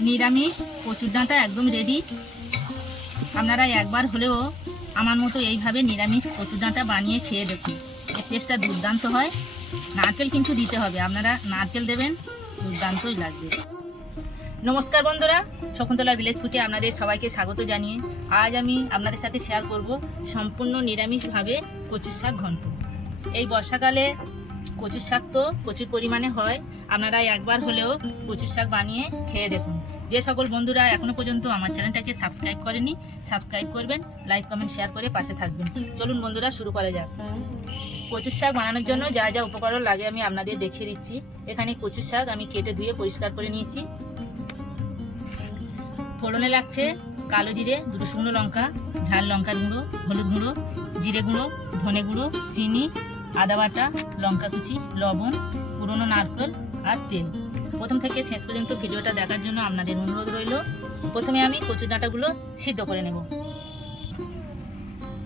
নিরামিষ কচুর ডাঁটা একদম রেডি আপনারা একবার হলেও আমার মতো এইভাবে নিরামিষ কচুর ডাঁটা বানিয়ে খেয়ে দেখুন। টেস্টটা দুর্দান্ত হয়। নারকেল কিন্তু দিতে হবে। আপনারা নারকেল দেবেন, দুর্দান্তই লাগবে। নমস্কার বন্ধুরা, শকুন্তলা ভিলেজ ফুটে আপনাদের সবাইকে স্বাগত জানিয়ে আজ আমি আপনাদের সাথে শেয়ার করব সম্পূর্ণ নিরামিষভাবে কচুর শাক ঘন্ট। এই বর্ষাকালে কচুর শাক তো প্রচুর পরিমাণে হয়। আপনারা একবার হলেও কচুর শাক বানিয়ে খেয়ে দেখুন। যে সকল বন্ধুরা এখনও পর্যন্ত আমার চ্যানেলটাকে সাবস্ক্রাইব করেনি, সাবস্ক্রাইব করবেন, লাইক, কমেন্ট, শেয়ার করে পাশে থাকবেন। চলুন বন্ধুরা, শুরু করা যাক। কচুর শাক বানানোর জন্য যা যা উপকরণ লাগে আমি আপনাদের দেখিয়ে দিচ্ছি। এখানে কচুর শাক আমি কেটে ধুয়ে পরিষ্কার করে নিয়েছি। ফোড়নে লাগছে কালো জিরে, দুটো শুকনো লঙ্কা, ঝাল লঙ্কার গুঁড়ো, হলুদ গুঁড়ো, জিরে গুঁড়ো, ধনে গুঁড়ো, চিনি, আদা বাটা, লঙ্কা কুচি, লবণ, পুরনো নারকেল আর তেল। প্রথম থেকে শেষ পর্যন্ত ভিডিওটা দেখার জন্য আপনাদের অনুরোধ রইল। প্রথমে আমি কচুর ডাঁটাগুলো সিদ্ধ করে নেব।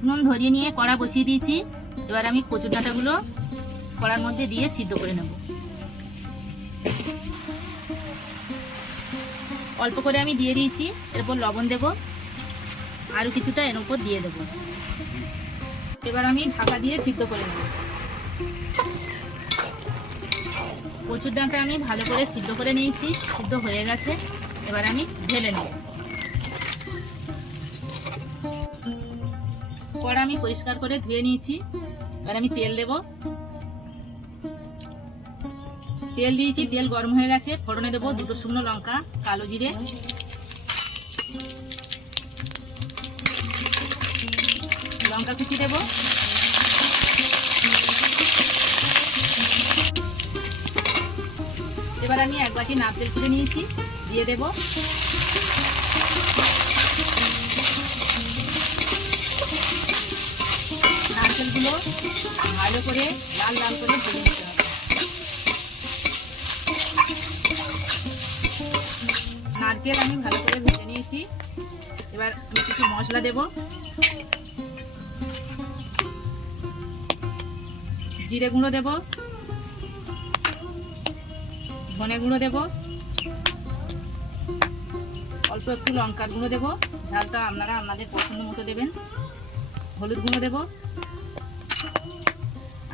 নুন ধরিয়ে নিয়ে কড়া বসিয়ে দিয়েছি। এবার আমি কচুর ডাঁটাগুলো কড়ার মধ্যে দিয়ে সিদ্ধ করে নেব। অল্প করে আমি দিয়ে দিয়েছি, এরপর লবণ দেব। আরও কিছুটা এর উপর দিয়ে দেব। এবার আমি ঢাকা দিয়ে সিদ্ধ করে নেব। কচুর ডাঁটা আমি ভালো করে সিদ্ধ করে নিয়েছি, সিদ্ধ হয়ে গেছে। এবার আমি ঢেলে নেব। কড়া আমি পরিষ্কার করে ধুয়ে নিয়েছি। এবার আমি তেল দেব। তেল দিয়েছি, তেল গরম হয়ে গেছে। ফোড়নে দেবো দুটো শুকনো লঙ্কা, কালো জিরে। লঙ্কা কুচি দেবো। এবার আমি এক বাটি নারকেল তুলে নিয়েছি, দিয়ে দেব। নারকেলগুলো ভালো করে লাল লাল করে ভেজে নিতে হবে। নারকেল আমি ভালো করে ভেজে নিয়েছি। এবার আমি কিছু মশলা দেব। জিরে গুঁড়ো দেব। ধনে গুঁড়ো দেব। অল্প একটু লঙ্কার গুঁড়ো দেব। ঝালটা আপনারা আপনাদের পছন্দ মতো দেবেন। হলুদ গুঁড়ো দেব।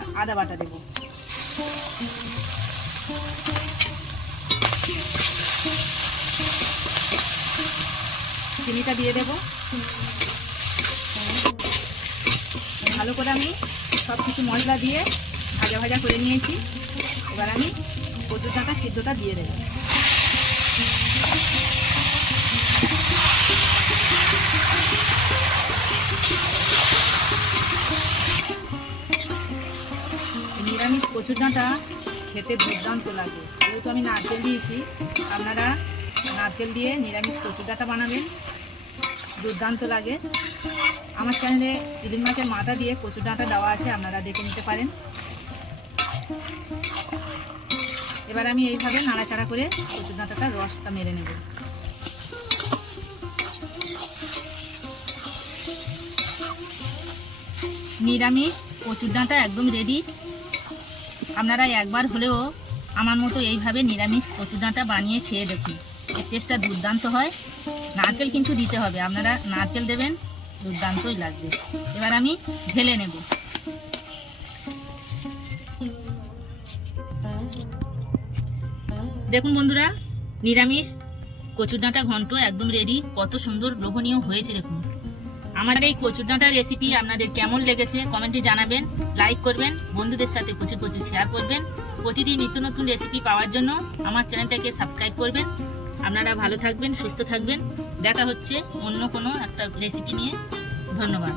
আর আদা বাটা দেব। চিনিটা দিয়ে দেব। ভালো করে আমি সব কিছু মশলা দিয়ে ভাজা ভাজা করে নিয়েছি। এবার আমি ডাঁটা সিদ্ধটা দিয়ে দেব। এই নিরামিষ কচুর ডাঁটা খেতে দুর্দান্ত লাগে। যেহেতু আমি নারকেল দিয়েছি, আপনারা নারকেল দিয়ে নিরামিষ কচুর ডাঁটা বানাবেন। দুর্দান্ত লাগে। আমার চ্যানেলে ইলিশ মাছের মাথা দিয়ে কচুর ডাঁটা দেওয়া আছে, আপনারা দেখে নিতে পারেন। এবার আমি এইভাবে নাড়াচাড়া করে কচুর ডাঁটাটা রসটা মেরে নেব। নিরামিষ কচুর ডাঁটা একদম রেডি আপনারা একবার হলেও আমার মতো এইভাবে নিরামিষ কচুর ডাঁটা বানিয়ে খেয়ে দেখুন টেস্টটা দুর্দান্ত হয়। নারকেল কিন্তু দিতে হবে, আপনারা নারকেল দেবেন, দুর্দান্তই লাগবে। এবার আমি ঢেলে নেব। দেখুন বন্ধুরা, নিরামিষ, কচুর ডাঁটা ঘন্ট একদম রেডি কত সুন্দর লোভনীয় হয়েছে দেখুন। আমার এই কচুর ডাঁটার রেসিপি আপনাদের কেমন লেগেছে কমেন্টে জানাবেন। লাইক করবেন, বন্ধুদের সাথে প্রচুর প্রচুর শেয়ার করবেন। প্রতিদিন নিত্য নতুন রেসিপি পাওয়ার জন্য আমার চ্যানেলটাকে সাবস্ক্রাইব করবেন। আপনারা ভালো থাকবেন, সুস্থ থাকবেন। দেখা হচ্ছে অন্য কোনো একটা রেসিপি নিয়ে। ধন্যবাদ।